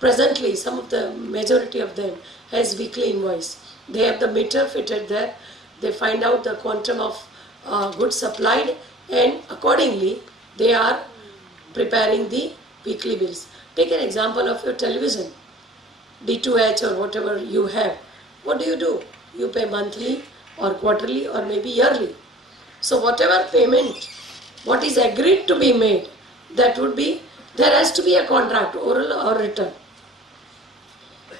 Presently, some of the majority of them has weekly invoice. They have the meter fitted there. They find out the quantum of goods supplied, and accordingly they are preparing the weekly bills. Take an example of your television, D2H or whatever you have. What do? You pay monthly or quarterly or maybe yearly. So whatever payment, what is agreed to be made, that would be, there has to be a contract, oral or written.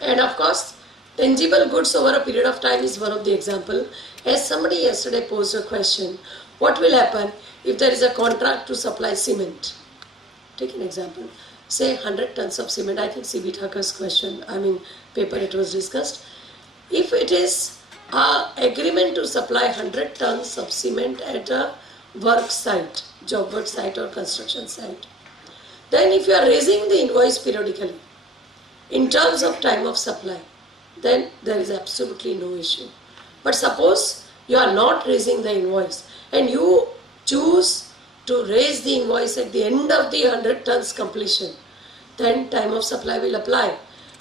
And of course, tangible goods over a period of time is one of the example. As somebody yesterday posed a question, what will happen if there is a contract to supply cement? Take an example. Say 100 tons of cement. I think C.B. Thakur's question, paper it was discussed. If it is an agreement to supply 100 tons of cement at a work site, job work site or construction site, then if you are raising the invoice periodically in terms of time of supply, then there is absolutely no issue. But suppose you are not raising the invoice and you choose to raise the invoice at the end of the 100 tons completion, then time of supply will apply.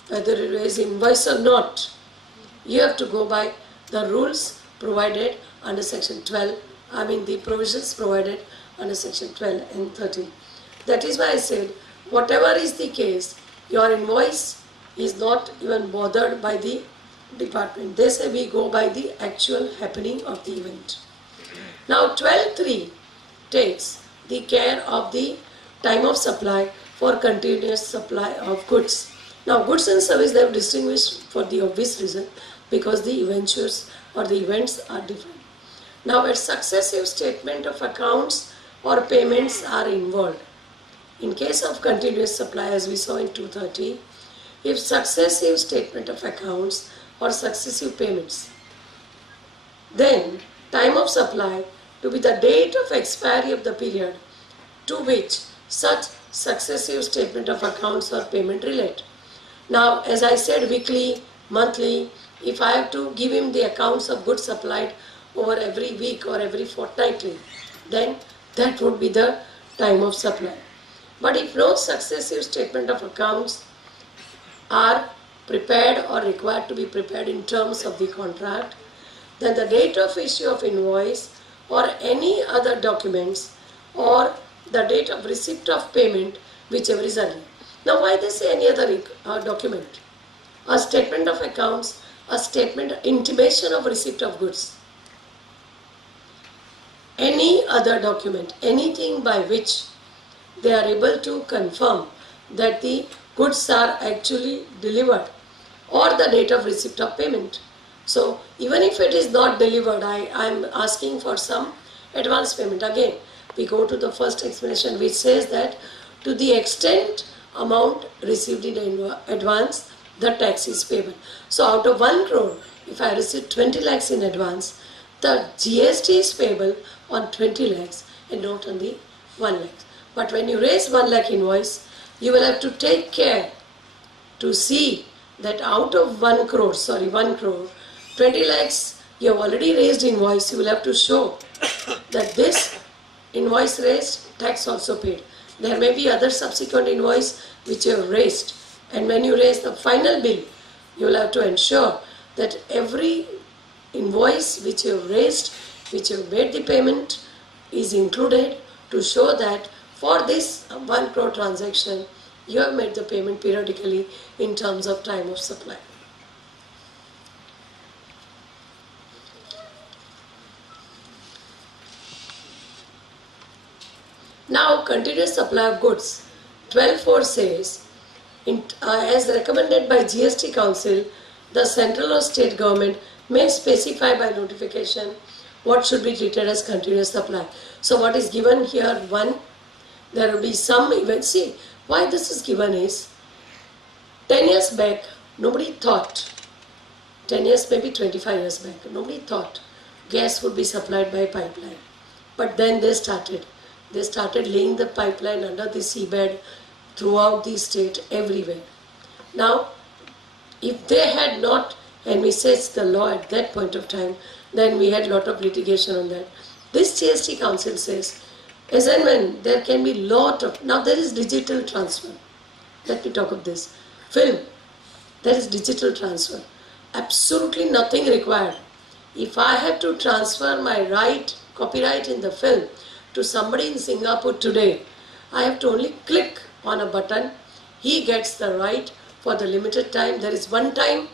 Whether you raise invoice or not, you have to go by the rules provided under section 12, the provisions provided under section 12 and 13. That is why I said, whatever is the case, your invoice is not even bothered by the department. They say we go by the actual happening of the event. Now 12.3 takes the care of the time of supply for continuous supply of goods. Now goods and service they have distinguished for the obvious reason, because the events are different. Now a successive statement of accounts or payments are involved. In case of continuous supply, as we saw in 230, if successive statement of accounts or successive payments, then time of supply to be the date of expiry of the period to which such successive statement of accounts or payment relate. Now, as I said, weekly, monthly, if I have to give him the accounts of goods supplied over every week or every fortnightly, then that would be the time of supply. But if no successive statement of accounts are prepared or required to be prepared in terms of the contract, then the date of issue of invoice or any other documents or the date of receipt of payment, whichever is early. Now why they say any other document? A statement of accounts, a statement, intimation of receipt of goods. Any other document, anything by which they are able to confirm that the goods are actually delivered or the date of receipt of payment. So even if it is not delivered, I am asking for some advance payment. Again, we go to the first explanation which says that to the extent amount received in advance, the tax is payable. So out of 1 crore, if I receive 20 lakhs in advance, the GST is payable on 20 lakhs and not on the 1 lakh. But when you raise 1 lakh invoice, you will have to take care to see that out of 1 crore, 20 lakhs you have already raised invoice, you will have to show that this invoice raised, tax also paid. There may be other subsequent invoice which you have raised, and when you raise the final bill, you will have to ensure that every invoice which you have raised, which you have made the payment, is included to show that for this 1 crore transaction, you have made the payment periodically in terms of time of supply. Now, continuous supply of goods. 12.4 says, as recommended by GST Council, the central or state government may specify by notification what should be treated as continuous supply. So what is given here, 1, there will be some events. See, why this is given is, 10 years back, nobody thought, 10 years, maybe 25 years back, nobody thought gas would be supplied by pipeline. But then they started laying the pipeline under the seabed throughout the state, everywhere. Now, if they had not envisaged the law at that point of time, then we had a lot of litigation on that. This GST Council says, as and when there can be lot of, now there is digital transfer. Let me talk of this. film, there is digital transfer. Absolutely nothing required. If I have to transfer my copyright in the film to somebody in Singapore today, I have to only click on a button. He gets the right for the limited time. There is one time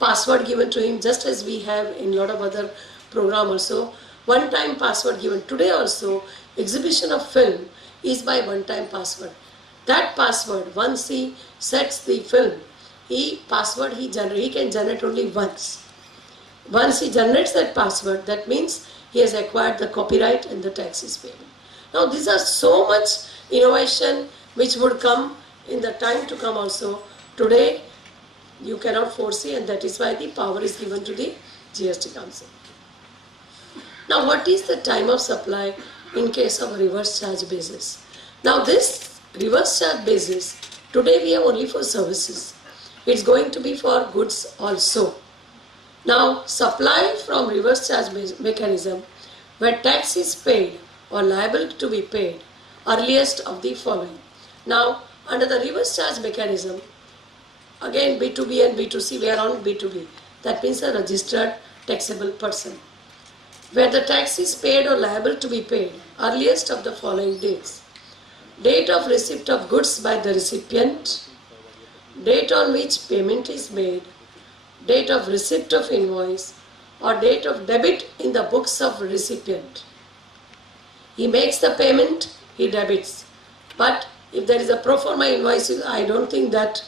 password given to him, just as we have in a lot of other program also. One time password given. Today also, exhibition of film is by one time password. That password, once he sets the film, he can generate only once. Once he generates that password, that means he has acquired the copyright and the tax is paid. Now these are so much innovation which would come in the time to come also. Today you cannot foresee, and that is why the power is given to the GST Council. Now what is the time of supply in case of reverse charge basis? Now this reverse charge basis, today we have only for services. It's going to be for goods also. Now supply from reverse charge mechanism, where tax is paid or liable to be paid, earliest of the following. Now under the reverse charge mechanism, again B2B and B2C, we are on B2B. That means a registered taxable person, where the tax is paid or liable to be paid, earliest of the following dates. Date of receipt of goods by the recipient, date on which payment is made, date of receipt of invoice, or date of debit in the books of recipient. He makes the payment, he debits. But if there is a pro forma invoice, I don't think that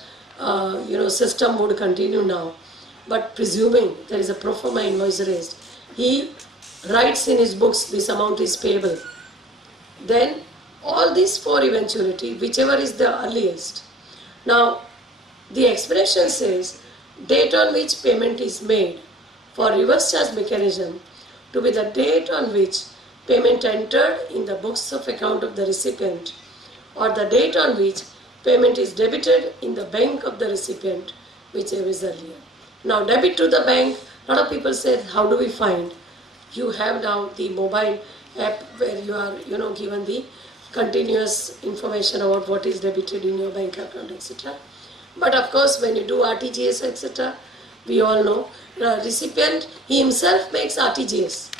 system would continue now. But presuming there is a pro forma invoice raised, he writes in his books this amount is payable. Then all these four eventuality, whichever is the earliest. Now the expression says date on which payment is made for reverse charge mechanism to be the date on which payment entered in the books of account of the recipient, or the date on which payment is debited in the bank of the recipient, whichever is earlier. Now debit to the bank, a lot of people say, how do we find? You have now the mobile app where you are given the continuous information about what is debited in your bank account, etc. But of course when you do RTGS, etc., we all know the recipient, he himself makes RTGS,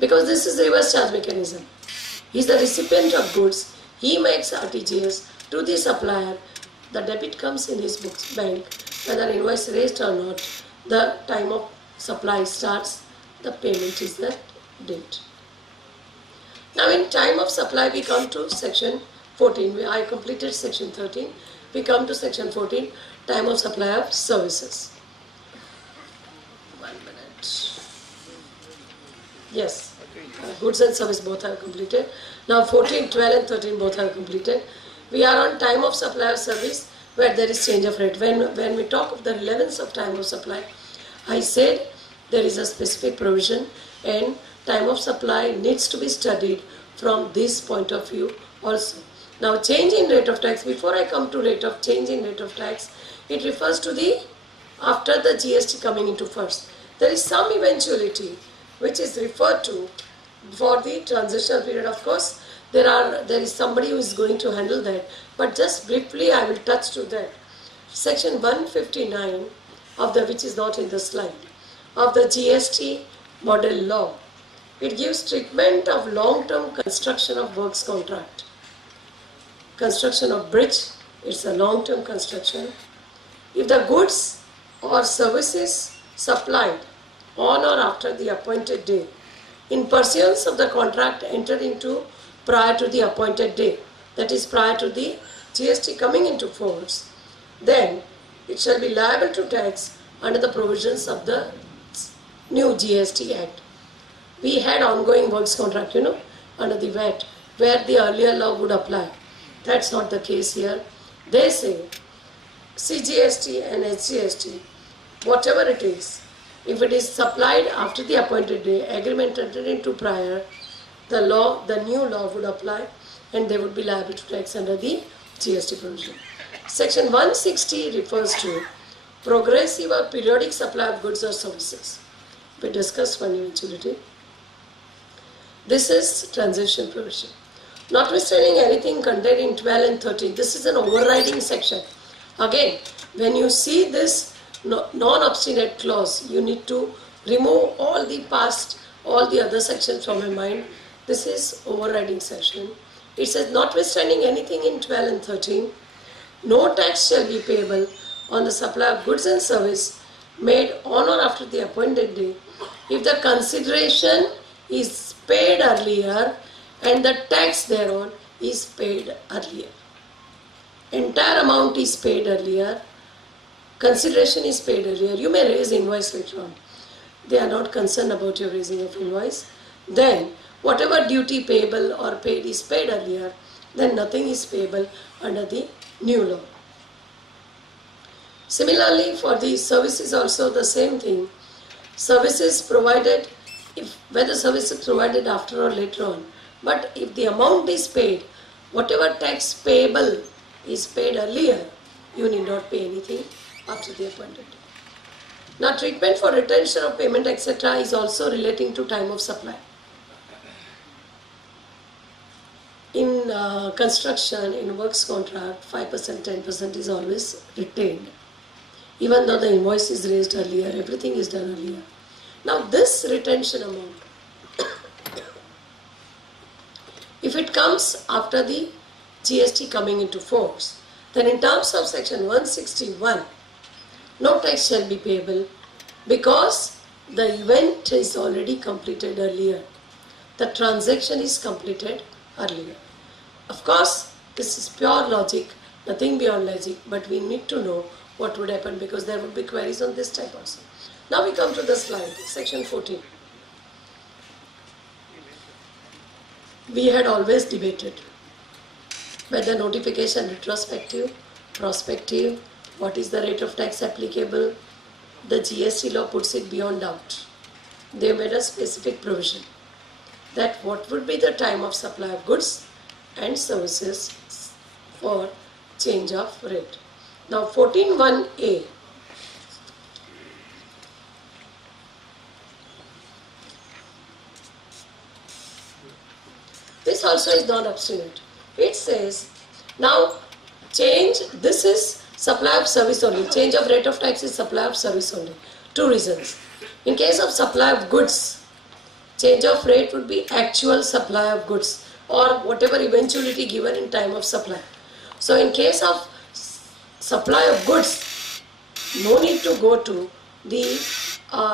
because this is the reverse charge mechanism. He is the recipient of goods, he makes RTGS to the supplier, the debit comes in his books, bank, whether invoice raised or not, the time of supply starts, the payment is the date. Now in time of supply we come to section 14. I completed section 13. We come to section 14, time of supply of services. 1 minute. Yes, goods and service both are completed. Now 14, 12 and 13 both are completed. We are on time of supply of service where there is change of rate. When we talk of the relevance of time of supply, I said there is a specific provision and time of supply needs to be studied from this point of view also. Now change in rate of tax, before I come to change in rate of tax, it refers to the after the GST coming into first. There is some eventuality which is referred to for the transitional period. Of course there is somebody who is going to handle that, but just briefly I will touch to that. Section 159 of the, which is not in the slide, of the GST model law, it gives treatment of long-term construction of works contract. Construction of bridge, it's a long-term construction. If the goods or services supplied on or after the appointed day, in pursuance of the contract entered into prior to the appointed day, that is prior to the GST coming into force, then it shall be liable to tax under the provisions of the new GST Act. We had ongoing works contract, under the VAT, where the earlier law would apply. That's not the case here. They say CGST and SGST, whatever it is, if it is supplied after the appointed day, agreement entered into prior, the new law would apply and they would be liable to tax under the GST provision. Section 160 refers to progressive or periodic supply of goods or services. We discussed one eventuality. This is transition provision. Notwithstanding anything contained in 12 and 13, this is an overriding section. Again, When you see this non-obstinate clause, you need to remove all the past, all the other sections from your mind. This is overriding section. It says, notwithstanding anything in 12 and 13, no tax shall be payable on the supply of goods and service made on or after the appointed day if the consideration is paid earlier and the tax thereon is paid earlier. Entire amount is paid earlier, consideration is paid earlier. You may raise invoice later on. They are not concerned about your raising of invoice. Then whatever duty payable or paid is paid earlier, then nothing is payable under the new law. Similarly, for the services also the same thing. Services provided, whether services provided after or later on, but if the amount is paid, whatever tax payable is paid earlier, you need not pay anything after the appointed date. Now, treatment for retention of payment etc. is also relating to time of supply. In construction, in works contract, 5%, 10% is always retained. Even though the invoice is raised earlier, everything is done earlier. Now this retention amount, if it comes after the GST coming into force, then in terms of section 161, no tax shall be payable because the event is already completed earlier. The transaction is completed earlier. Of course, this is pure logic, nothing beyond logic, but we need to know what would happen because there would be queries on this type also. Now we come to the slide, section 14. We had always debated whether notification retrospective, prospective, what is the rate of tax applicable. The GST law puts it beyond doubt. They made a specific provision that what would be the time of supply of goods and services for change of rate. Now 14(1)(a). This also is non-obstinate. It says, now change, this is supply of service only. Change of rate of tax is supply of service only. Two reasons. In case of supply of goods, change of rate would be actual supply of goods or whatever eventuality given in time of supply. So in case of supply of goods, no need to go to the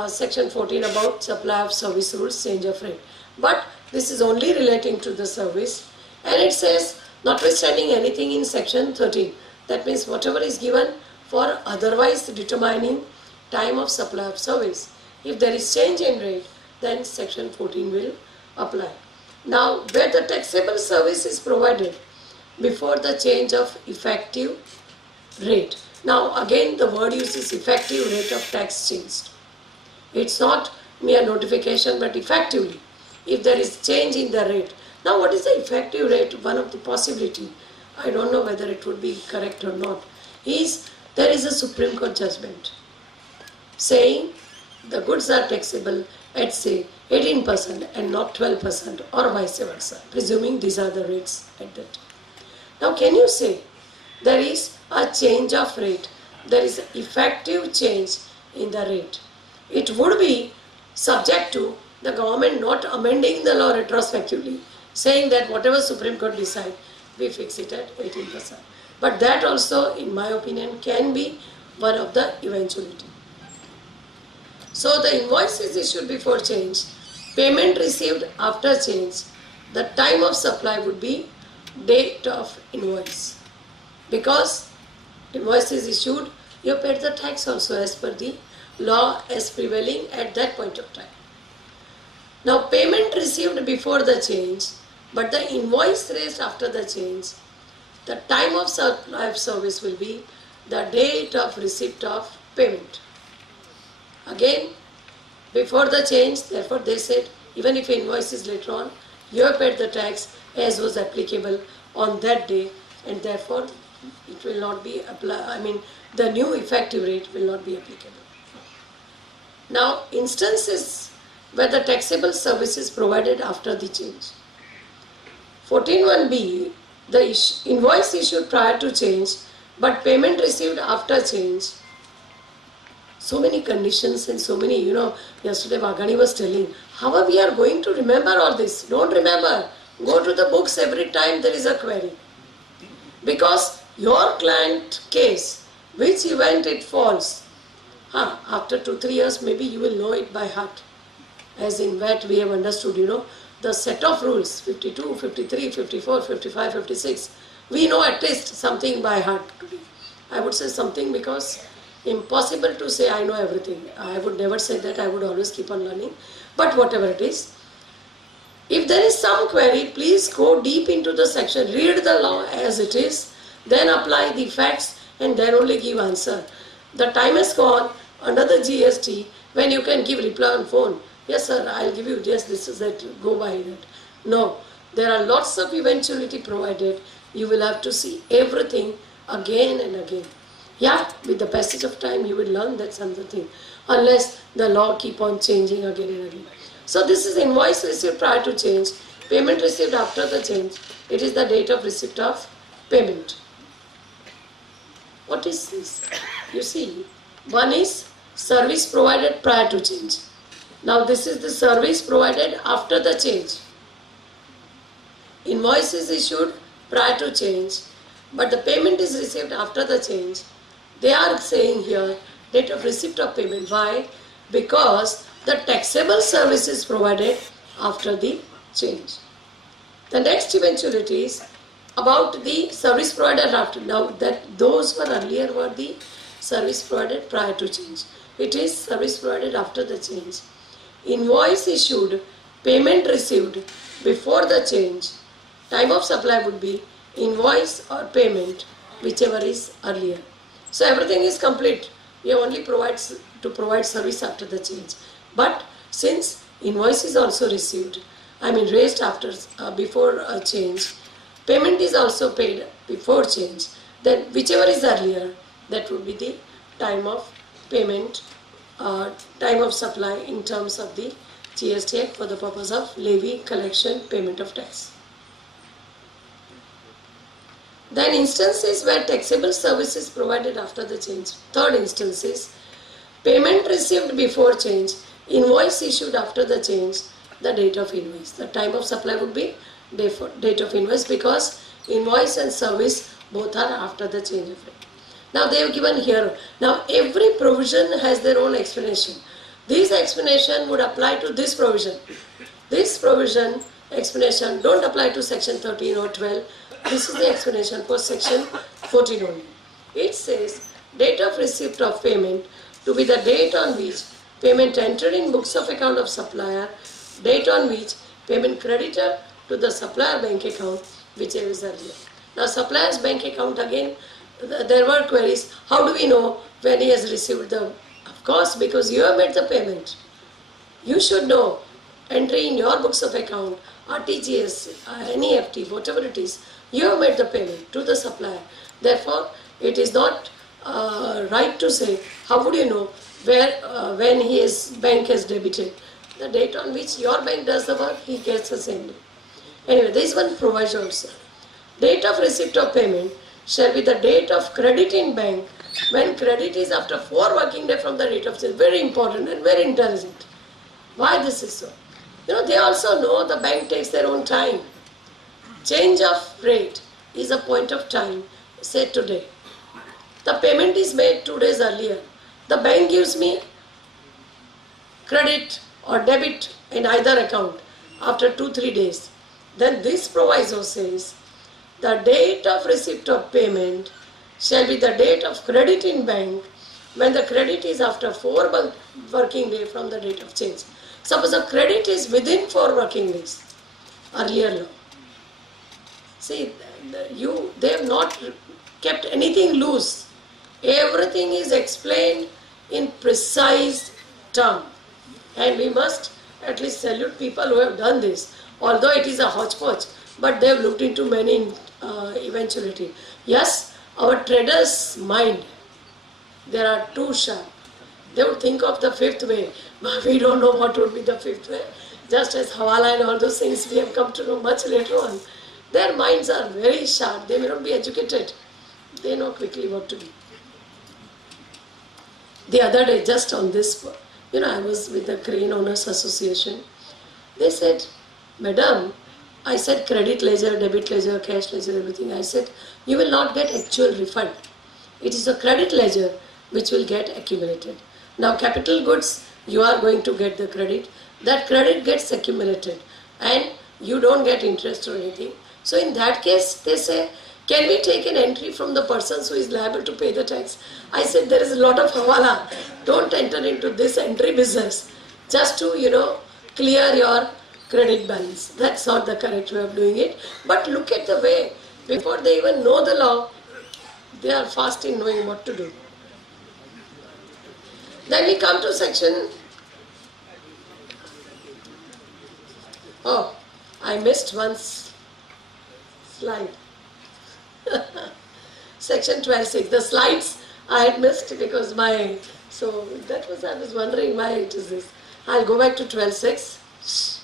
section 14 about supply of service rules, change of rate. But this is only relating to the service, and it says notwithstanding anything in section 13. That means whatever is given for otherwise determining time of supply of service. If there is change in rate, then section 14 will apply. Now, where the taxable service is provided before the change of effective rate. Now again the word used is effective rate of tax changed. It's not mere notification but effectively. If there is change in the rate. Now what is the effective rate? One of the possibility, I don't know whether it would be correct or not, is there is a Supreme Court judgment saying the goods are taxable at say 18% and not 12% or vice versa, presuming these are the rates at that time. Now can you say there is a change of rate, there is effective change in the rate? It would be subject to the government not amending the law retrospectively, saying that whatever Supreme Court decide, we fix it at 18%. But that also, in my opinion, can be one of the eventuality. So the invoice is issued before change, payment received after change, the time of supply would be date of invoice. Because invoice is issued, you paid the tax also as per the law as prevailing at that point of time. Now payment received before the change, but the invoice raised after the change, the time of supply of service will be the date of receipt of payment. Again, before the change, therefore they said, even if invoice is later on, you have paid the tax as was applicable on that day, and therefore it will not be the new effective rate will not be applicable. Now, instances where the taxable service is provided after the change. 14(1)(b), the invoice issued prior to change But payment received after change, so many conditions and so many, yesterday Vagani was telling, how we are going to remember all this? Don't remember. Go to the books every time there is a query. Because your client case, which event it falls, after 2-3 years maybe you will know it by heart. As in what we have understood, the set of rules, 52, 53, 54, 55, 56, we know at least something by heart today. I would say something because impossible to say I know everything. I would never say that, I would always keep on learning. But whatever it is, if there is some query, please go deep into the section, read the law as it is, then apply the facts and then only give answer. The time has gone under the GST when you can give reply on phone. Yes sir, I'll give you, yes this is that, go by that. No, there are lots of eventuality provided. You will have to see everything again and again. Yeah, with the passage of time you will learn, that's another thing. Unless the law keep on changing again and again. So this is invoice received prior to change, payment received after the change. It is the date of receipt of payment. What is this? You see, one is service provided prior to change. Now this is the service provided after the change. Invoice is issued prior to change, but the payment is received after the change. They are saying here date of receipt of payment. Why? Because the taxable service is provided after the change. The next eventuality is about the service provided after. Now that those were earlier were the service provided prior to change. It is service provided after the change. Invoice issued, payment received before the change. Time of supply would be invoice or payment, whichever is earlier. So everything is complete. We only provide service after the change. But since invoice is also received, raised after before a change, payment is also paid before change, then whichever is earlier, that would be the time of payment, time of supply in terms of the GST Act for the purpose of levy, collection, payment of tax. Then instances where taxable service is provided after the change. Third instance is payment received before change, invoice issued after the change, the date of invoice. The time of supply would be date of invoice, because invoice and service both are after the change of it. Now they have given here. Now every provision has their own explanation. This explanation would apply to this provision. This provision explanation don't apply to section 13 or 12. This is the explanation for section 14 only. It says date of receipt of payment to be the date on which payment entered in books of account of supplier, date on which payment credited to the supplier bank account, whichever is earlier. Now supplier's bank account, again there were queries. How do we know when he has received the? Of course, because you have made the payment. You should know entry in your books of account, RTGS, NEFT, whatever it is, you have made the payment to the supplier. Therefore, it is not right to say, how would you know when his bank has debited? The date on which your bank does the work, he gets the same day. Anyway, there is one provision also. Date of receipt of payment shall be the date of credit in bank when credit is after 4 working days from the date of change. Very important and very intelligent. Why this is so? They also know the bank takes their own time. Change of rate is a point of time, say today. The payment is made 2 days earlier. The bank gives me credit or debit in either account after 2-3 days. Then this proviso says, the date of receipt of payment shall be the date of credit in bank when the credit is after 4 working days from the date of change. Suppose the credit is within 4 working days, earlier law. See, they have not kept anything loose. Everything is explained in precise term. And we must at least salute people who have done this. Although it is a hodgepodge, but they have looked into many eventuality. Yes, our traders' mind, they are too sharp. They would think of the 5th way, but we don't know what would be the 5th way. Just as Hawala and all those things we have come to know much later on. Their minds are very sharp. They may not be educated. They know quickly what to do. The other day, just on this, I was with the Crane Owners Association. They said, Madam, I said credit ledger, debit ledger, cash ledger, everything. I said, you will not get actual refund. It is a credit ledger which will get accumulated. Now capital goods, you are going to get the credit. That credit gets accumulated and you don't get interest or anything. So in that case, they say, can we take an entry from the person who is liable to pay the tax? I said, there is a lot of hawala. Don't enter into this entry business just to, clear your credit balance. That's not the correct way of doing it. But look at the way, before they even know the law, they are fast in knowing what to do. Then we come to section. Oh, I missed one slide. Section 12.6. The slides I had missed because so I was wondering why it is this. I'll go back to 12.6.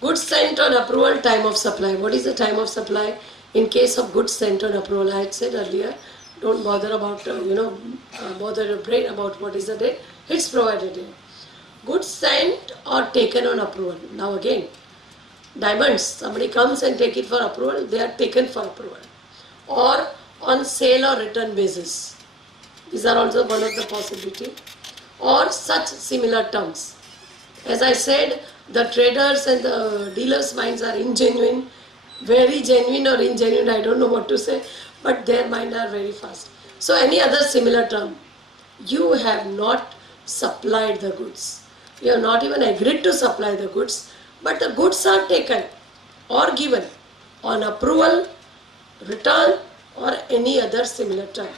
Goods sent on approval, time of supply. What is the time of supply? In case of goods sent on approval, I had said earlier, don't bother about, bother your brain about what is the date. It's provided here. Goods sent or taken on approval. Now again, diamonds, somebody comes and take it for approval, they are taken for approval. Or on sale or return basis. These are also one of the possibility. Or such similar terms. As I said, the traders and the dealers' minds are ingenuine, very genuine or ingenuine, I don't know what to say, but their minds are very fast. So any other similar term, you have not supplied the goods. You have not even agreed to supply the goods, but the goods are taken or given on approval, return or any other similar term.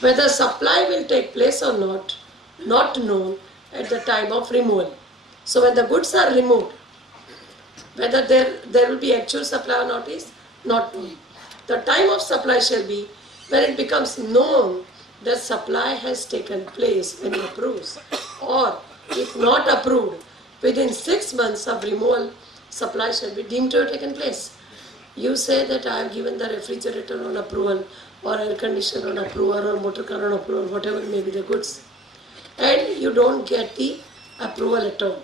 Whether supply will take place or not known at the time of removal. So when the goods are removed, whether there will be actual supply or not is not known. The time of supply shall be when it becomes known that supply has taken place when he approves, or if not approved, within 6 months of removal, supply shall be deemed to have taken place. You say that I have given the refrigerator on approval, or air conditioner on approval, or motor car on approval, whatever may be the goods, and you don't get the approval at all.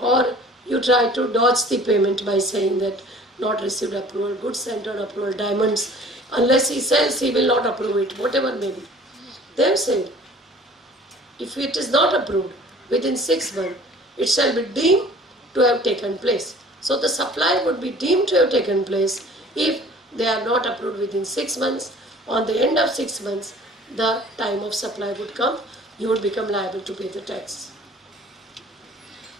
Or you try to dodge the payment by saying that not received approval, goods sent on approval, diamonds, unless he sells, he will not approve it, whatever may be. They have said, if it is not approved within 6 months, it shall be deemed to have taken place. So the supply would be deemed to have taken place if they are not approved within 6 months. On the end of 6 months, the time of supply would come, you would become liable to pay the tax.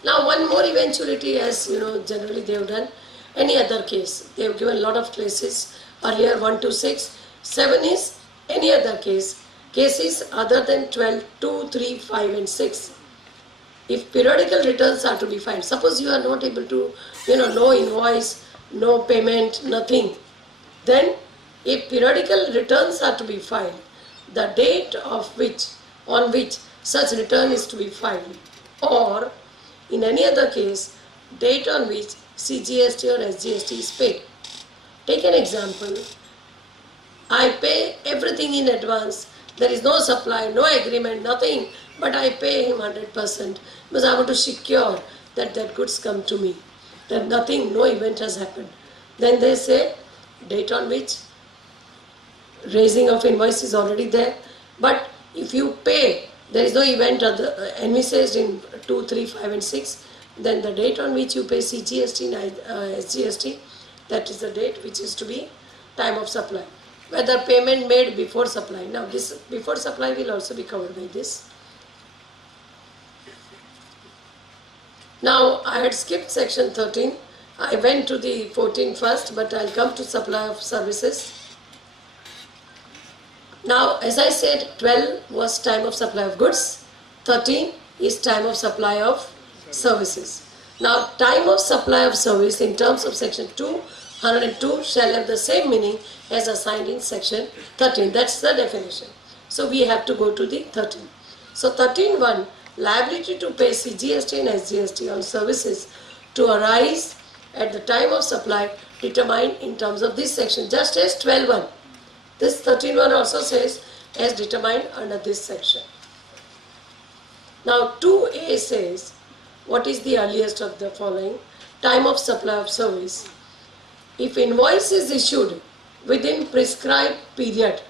Now one more eventuality, as generally they have done, any other case. They have given a lot of cases, earlier 1 to 6, 7 is any other case, cases other than 12, 2, 3, 5 and 6. If periodical returns are to be filed, suppose you are not able to, no invoice, no payment, nothing, then if periodical returns are to be filed, the date on which such return is to be filed, or in any other case, date on which CGST or SGST is paid. Take an example. I pay everything in advance. There is no supply, no agreement, nothing, but I pay him 100% because I want to secure that goods come to me. That nothing, no event has happened. Then they say, date on which raising of invoice is already there, but if you pay, there is no event envisaged in 2, 3, 5 and 6, then the date on which you pay CGST and SGST, that is the date which is to be time of supply. Whether payment made before supply. Now this before supply will also be covered by this. Now I had skipped section 13. I went to the 14 first, but I'll come to supply of services. Now, as I said, 12 was time of supply of goods, 13 is time of supply of services. Now, time of supply of service in terms of section 202 shall have the same meaning as assigned in section 13. That's the definition. So, we have to go to the 13. So, 13.1, liability to pay CGST and SGST on services to arise at the time of supply determined in terms of this section, just as 12.1. This 13.1 also says as determined under this section. Now 2A says, what is the earliest of the following? Time of supply of service. If invoice is issued within prescribed period,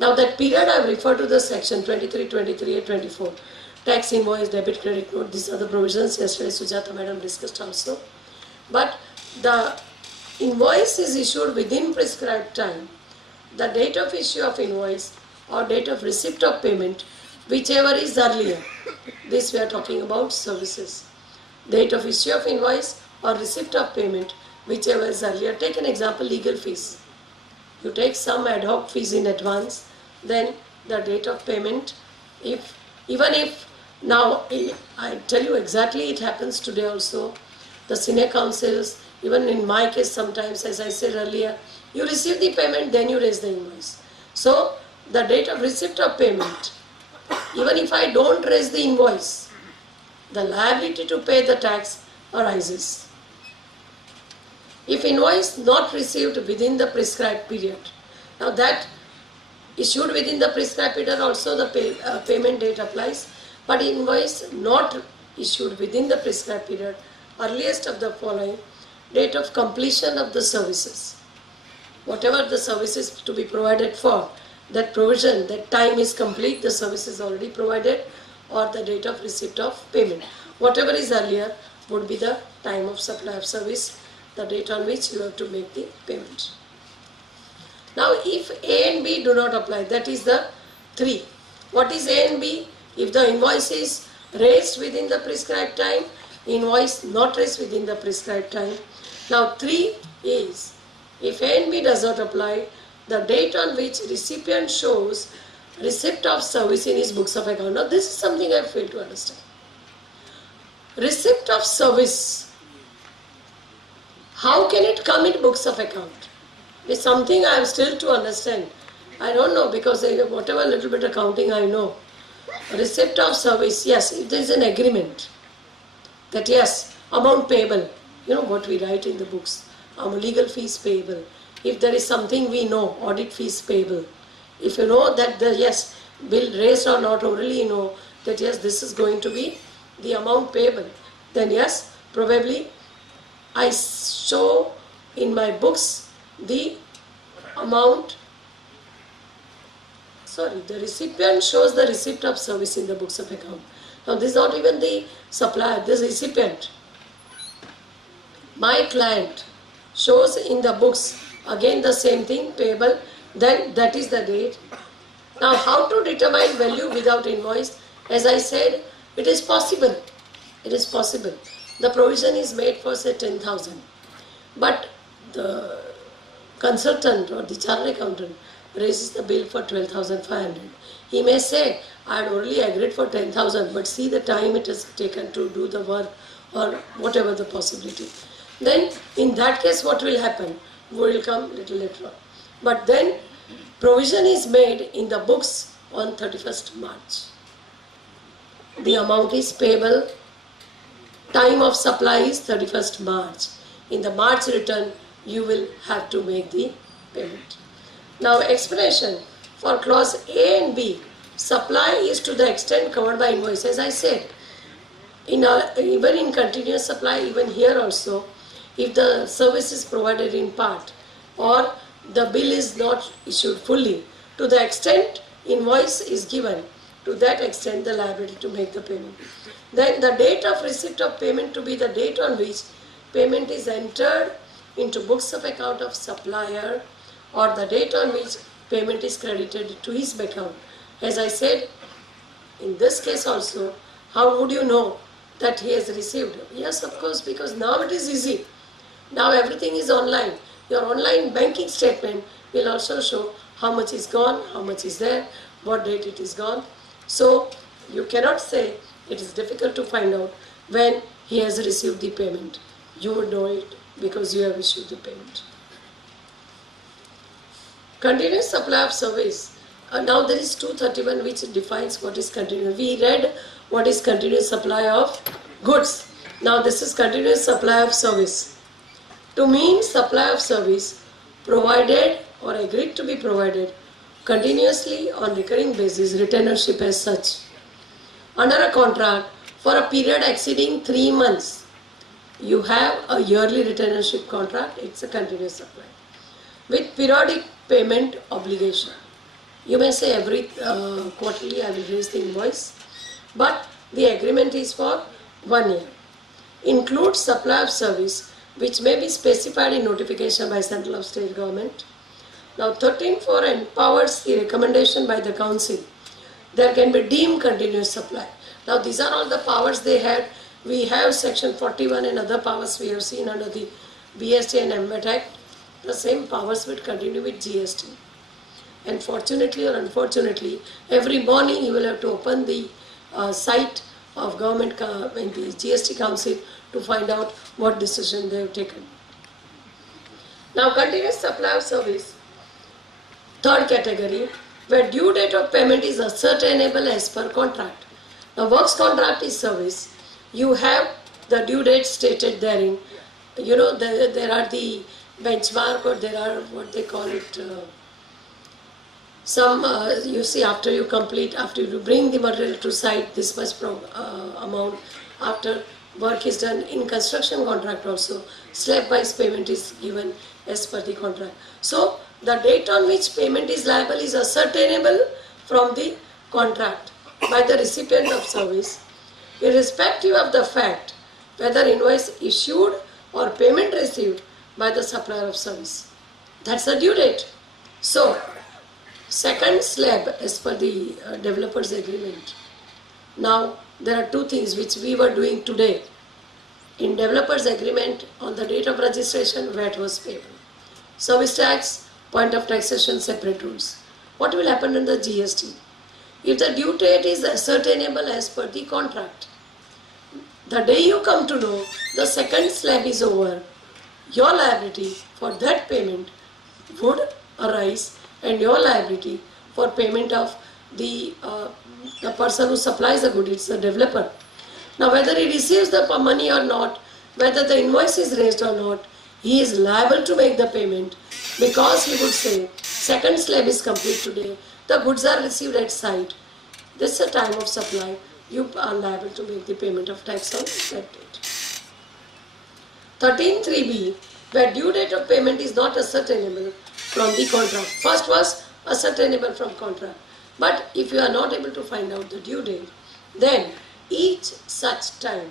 now that period I have referred to the section 23, 23 and 24. Tax invoice, debit, credit note, these are the provisions yesterday Sujata madam discussed also. But the invoice is issued within prescribed time. The date of issue of invoice or date of receipt of payment, whichever is earlier. This we are talking about services. Date of issue of invoice or receipt of payment, whichever is earlier. Take an example, legal fees. You take some ad hoc fees in advance, then the date of payment, even if now I tell you exactly, it happens today also. The senior counsels, even in my case sometimes, as I said earlier, you receive the payment, then you raise the invoice. So the date of receipt of payment, even if I don't raise the invoice, the liability to pay the tax arises. If invoice not received within the prescribed period, now that issued within the prescribed period also the payment date applies, but invoice not issued within the prescribed period, earliest of the following, date of completion of the services. Whatever the services to be provided for, that provision, that time is complete, the service is already provided, or the date of receipt of payment. Whatever is earlier would be the time of supply of service, the date on which you have to make the payment. Now if A and B do not apply, that is the 3. What is A and B? If the invoice is raised within the prescribed time, invoice not raised within the prescribed time. Now 3 is, if A and B does not apply, the date on which recipient shows receipt of service in his books of account. Now this is something I fail to understand. Receipt of service, how can it come in books of account? It's something I am still to understand. I don't know, because whatever little bit accounting I know. Receipt of service, yes, if there is an agreement that yes, amount payable, you know what we write in the books, legal fees payable. If there is something we know, audit fees payable. If you know that the yes, bill raised or not, orally you know that yes, this is going to be the amount payable, then yes, probably I show in my books the amount, the recipient shows the receipt of service in the books of account. Now this is not even the supplier, this recipient. My client shows in the books, again the same thing, payable, then that is the date. Now how to determine value without invoice? As I said, it is possible. It is possible. The provision is made for say 10,000, but the consultant or the chartered accountant raises the bill for 12,500. He may say, I had only agreed for 10,000, but see the time it has taken to do the work or whatever the possibility. Then in that case what will happen? Will come little later on. But then provision is made in the books on 31st March. The amount is payable, time of supply is 31st March. In the March return, you will have to make the payment. Now explanation for clause A and B, supply is to the extent covered by invoice. As I said, even in continuous supply, even here also, if the service is provided in part or the bill is not issued fully, to the extent invoice is given, to that extent the liability to make the payment. Then the date of receipt of payment to be the date on which payment is entered into books of account of supplier, or the date on which payment is credited to his account. As I said, in this case also, how would you know that he has received? Yes, of course, because now it is easy. Now everything is online. Your online banking statement will also show how much is gone, how much is there, what date it is gone. So you cannot say it is difficult to find out when he has received the payment. You would know it because you have issued the payment. Continuous supply of service. Now there is 231 which defines what is continuous. We read what is continuous supply of goods. Now this is continuous supply of service. To mean supply of service provided or agreed to be provided continuously on recurring basis retainership as such. Under a contract for a period exceeding 3 months, you have a yearly retainership contract, it's a continuous supply. With periodic payment obligation. You may say every quarterly I will raise the invoice, but the agreement is for 1 year. Includes supply of service which may be specified in notification by central or state government. Now 13.4 empowers the recommendation by the council. There can be deemed continuous supply. Now these are all the powers they had. We have section 41 and other powers we have seen under the BST and MVET Act. The same powers will continue with GST. And fortunately or unfortunately, every morning you will have to open the site of government and the GST council to find out what decision they have taken. Now continuous supply of service, third category, where due date of payment is ascertainable as per contract. Now works contract is service. You have the due date stated therein. You know, there are the benchmark, or there are what they call it, you see, after you complete, after you bring the material to site, this much amount, after work is done. In construction contract also, slab-wise payment is given as per the contract. So the date on which payment is liable is ascertainable from the contract by the recipient of service, irrespective of the fact whether invoice issued or payment received by the supplier of service. That's the due date. So second slab as per the developers agreement. Now there are two things which we were doing today. In developers agreement, on the date of registration, VAT was payable. Service tax, point of taxation, separate rules. What will happen in the GST? If the due date is ascertainable as per the contract, the day you come to know the second slab is over, your liability for that payment would arise, and your liability for payment of the person who supplies the good, it's the developer. Now whether he receives the money or not, whether the invoice is raised or not, he is liable to make the payment, because he would say, second slab is complete today, the goods are received at site, this is a time of supply, you are liable to make the payment of tax on that date. 13.3b, where due date of payment is not ascertainable from the contract. First was ascertainable from contract, but if you are not able to find out the due date, then each such time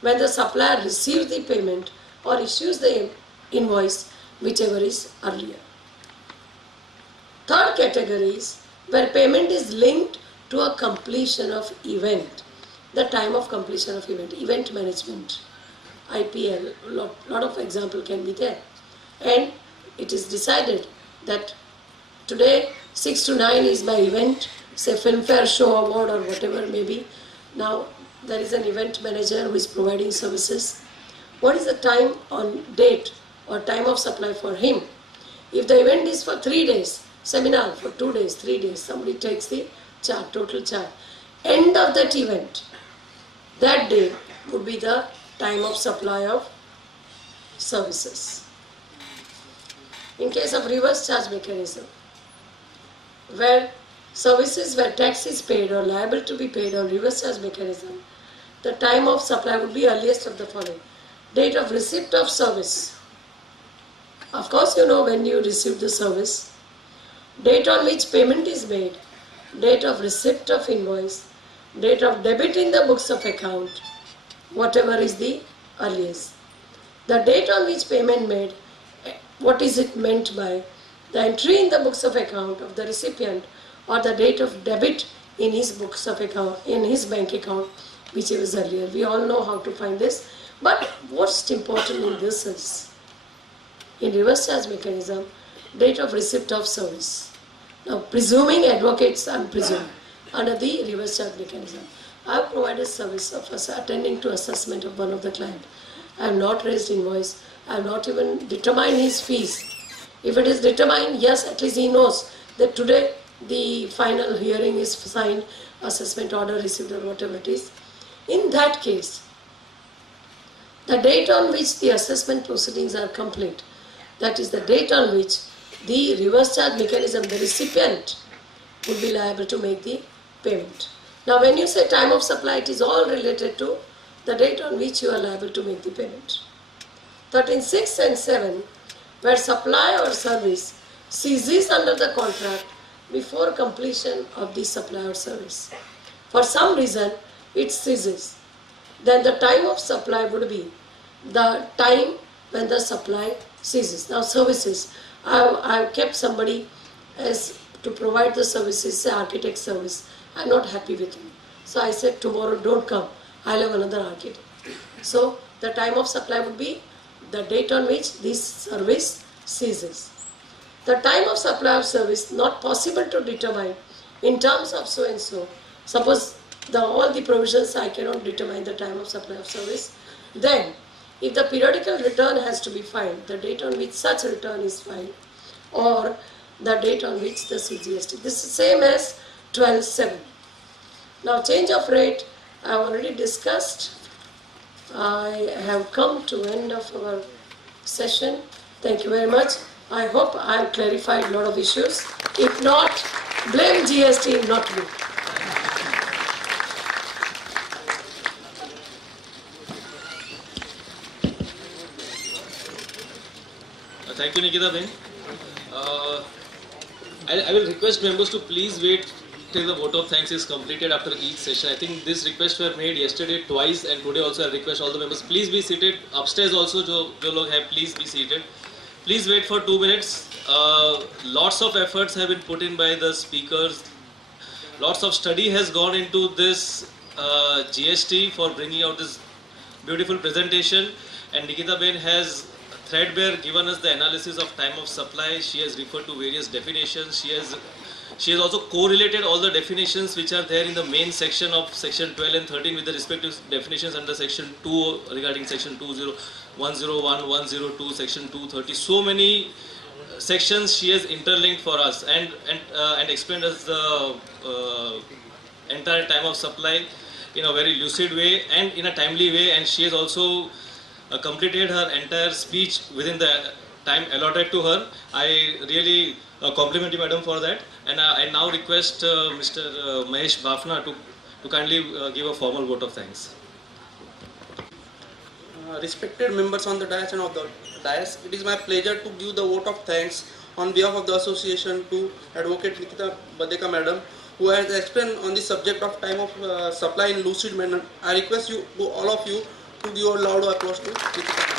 when the supplier receives the payment or issues the invoice, whichever is earlier. Third category is where payment is linked to a completion of event, the time of completion of event management, IPL, lot of example can be there, and it is decided that today 6 to 9 is my event, say Filmfare Show Award or whatever may be. Now there is an event manager who is providing services. What is the time on date or time of supply for him? If the event is for 3 days, seminar for 2 days, 3 days, somebody takes the charge, total charge. End of that event, that day would be the time of supply of services. In case of reverse charge mechanism, where services where tax is paid or liable to be paid on reverse charge mechanism, the time of supply would be earliest of the following. Date of receipt of service. Of course you know when you receive the service. Date on which payment is made. Date of receipt of invoice. Date of debit in the books of account. Whatever is the earliest. The date on which payment made. What is it meant by? The entry in the books of account of the recipient, or the date of debit in his books of account, in his bank account, which was earlier. We all know how to find this. But what's important in this is, in reverse charge mechanism, date of receipt of service. Now, presuming advocates, I'm presuming, under the reverse charge mechanism, I have provided service of attending to assessment of one of the client. I have not raised invoice. I have not even determined his fees. If it is determined, yes, at least he knows that today the final hearing is signed, assessment order received or whatever it is. In that case, the date on which the assessment proceedings are complete, that is the date on which the reverse charge mechanism, the recipient would be liable to make the payment. Now when you say time of supply, it is all related to the date on which you are liable to make the payment. 13.6 and 7, where supply or service ceases under the contract before completion of the supply or service. For some reason it ceases. Then the time of supply would be the time when the supply ceases. Now services, I've kept somebody as to provide the services, say architect service. I'm not happy with him. So I said tomorrow don't come, I'll have another architect. So the time of supply would be the date on which this service ceases. The time of supply of service not possible to determine in terms of so and so. Suppose all the provisions I cannot determine the time of supply of service. Then if the periodical return has to be filed, the date on which such return is filed, or the date on which the CGST. This is same as 12.7. Now change of rate I have already discussed. I have come to end of our session. Thank you very much. I hope I have clarified a lot of issues. If not, blame GST, not me. Thank you, Nikita Ben. I will request members to please wait till the vote of thanks is completed after each session. I think this request were made yesterday twice, and today also I request all the members, please be seated. Upstairs also, jo log hai, please be seated. Please wait for 2 minutes. Lots of efforts have been put in by the speakers. Lots of study has gone into this GST for bringing out this beautiful presentation. And Nikita Ben has threadbare given us the analysis of time of supply. She has referred to various definitions. She has also correlated all the definitions which are there in the main section of section 12 and 13 with the respective definitions under section 2 regarding section 101, 102, section 230. So many sections she has interlinked for us and explained us the entire time of supply in a very lucid way and in a timely way, and she has also completed her entire speech within the time allotted to her. I really compliment you, madam, for that, and I now request Mr. Mahesh Bafna to kindly give a formal vote of thanks. Respected members on the dais and of the dais, it is my pleasure to give the vote of thanks on behalf of the association to Advocate Nikita Badheka madam, who has explained on the subject of time of supply in lucid manner. I request you, to all of you, to give a loud applause to Nikita.